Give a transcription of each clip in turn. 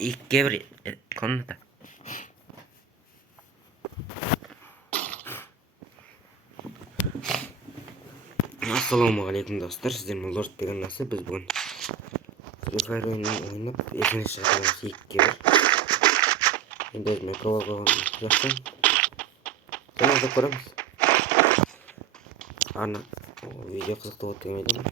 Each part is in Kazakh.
2'ye 1 konuda. Ассалаумағалейкум достар, сіздермен лорд деген насы. Біз бүгін Free Fire ойнап, екінші шығарымыз 2'ye 1. Енді өзіме провал қойған жақсы. Және де көреміз. Арна видео қызықты болды деген айтамын.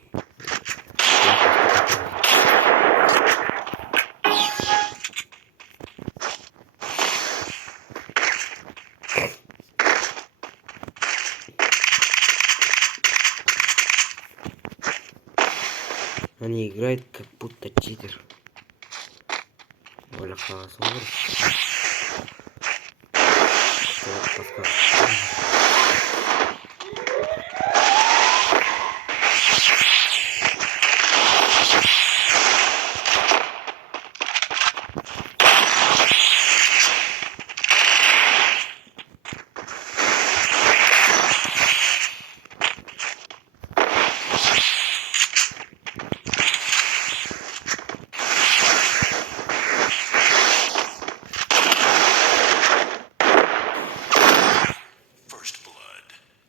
Они играют как будто читер. Оля класс.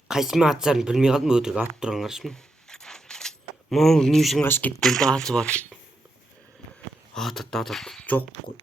Қайсыма атсарын білмей қалдым, өтірік атып тұрған қарашым. Мұң не үшін қашып кеткенді атып. Атат, жоқ қой.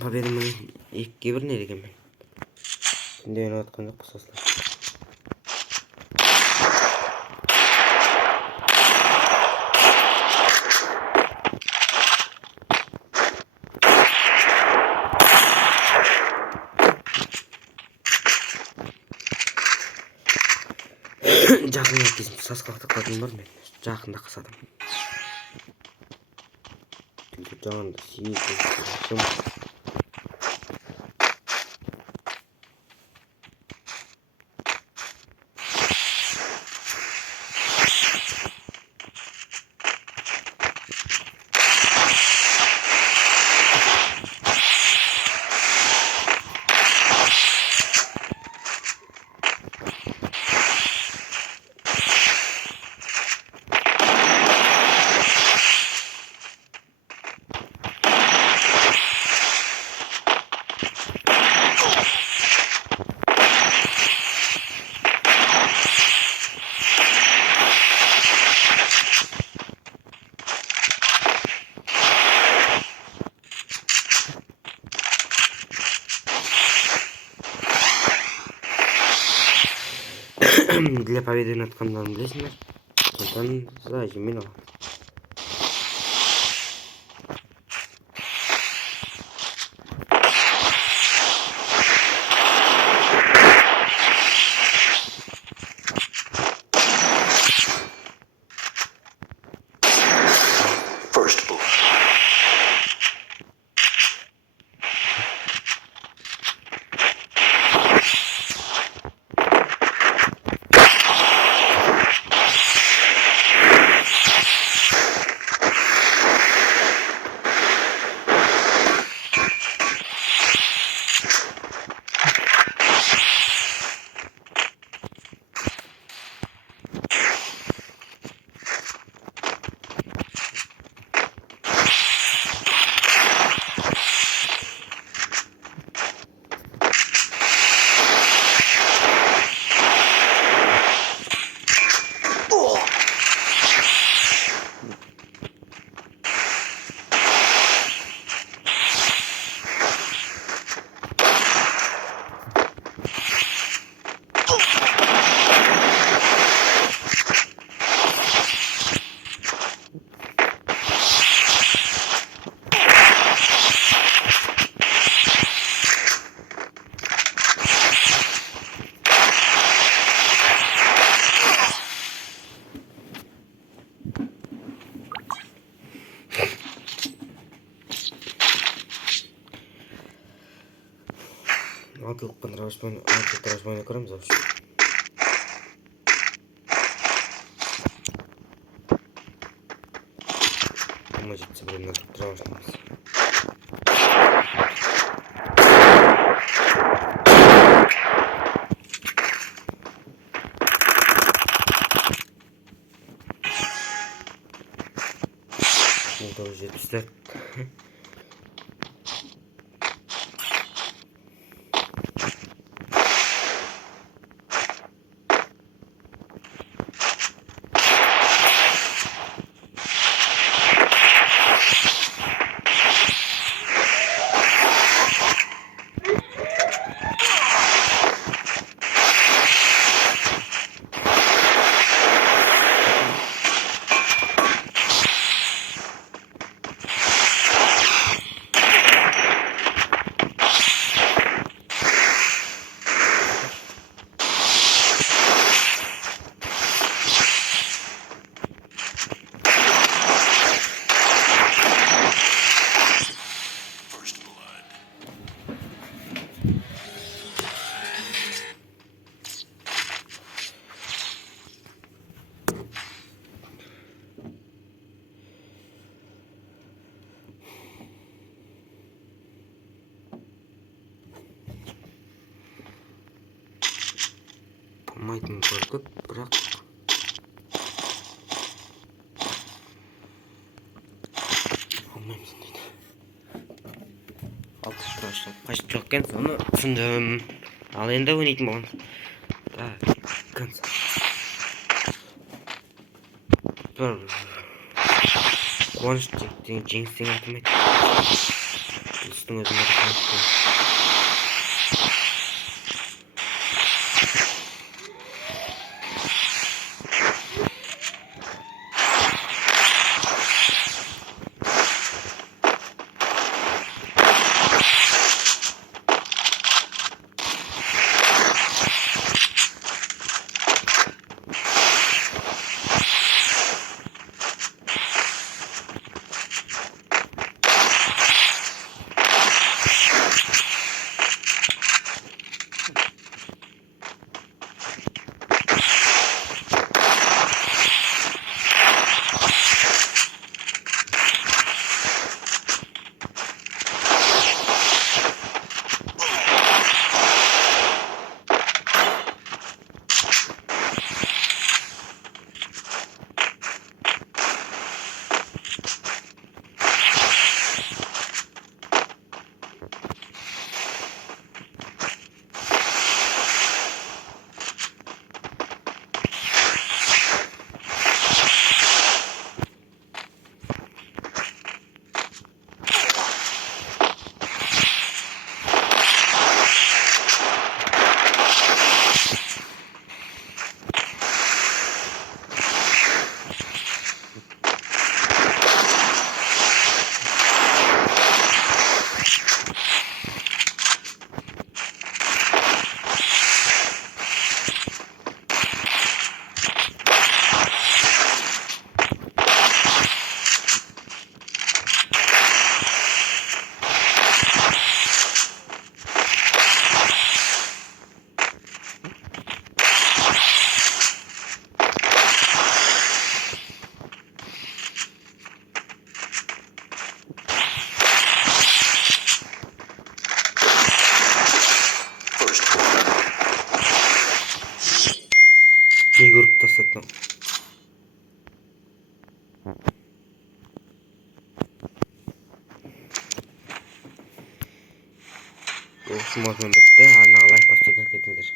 Победам 2'ye 1 не деген мен. Күнде ойнап жатқан жоқ қысасылар. Жақында кезім сасқалақтап қалдым бар мен. Жақында қысадым. Жаңында сүйіп для победы над командам білесіңдер. Сондықтан за әжеммен аламын. Алтылықпен травманы көреміз вообще. Болмай жетсе бір мына травмашымыз. Бұл 974. Болмайтын көрдік, бірақ болмаймыз дейді. Қашып жоқ екен, соны түсіндім. Ал енді ойнайтын болған. Бір қуаныш жеңістен артылмайды. Ұлыстың өзіне қуаныш. бастады мынау. Осы модмен бітті. Арнаға лайк басуға кетіңдер.